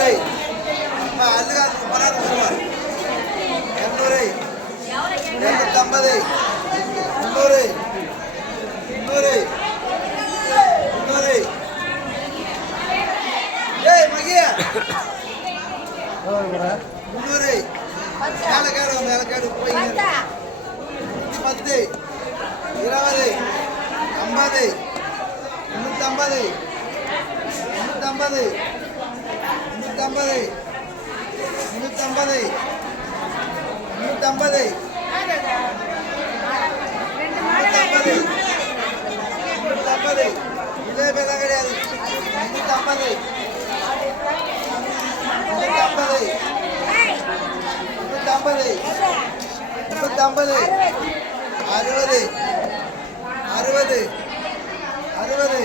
இரநூறு அப்பா அல்லுகாசு பணம் வருவார் இரநூறு இரநூத்தம்பது முந்நூறு முந்நூறு முந்நூறு ஏய் மகியா. முந்நூறு. மேலே கேடு மேலே கேடு போய் நூற்றி பத்து. இருபது. ஐம்பது. முந்நூற்றம்பது முந்நூற்றம்பது முந்நூற்றம்பது முந்நூற்றம்பது முந்நூற்றம்பது முந்நூற்றம்பது இதே கிடையாது. முந்நூற்றம்பது முந்நூற்றம்பது முந்நூற்றம்பது முந்நூற்றம்பது அறுபது. அறுபது. அறுபது.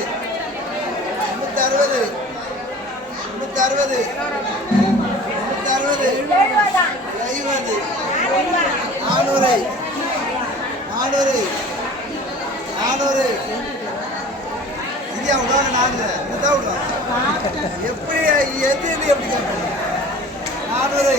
முந்நூற்றி அறுபது அறுபது அறுபது நானூறு. நானூறு. நானூறு. இந்தியா விடுவாங்க நானூறு. இதுதான் விடுவாங்க எப்படி எது எப்படி கேட்கணும்? நானூறு.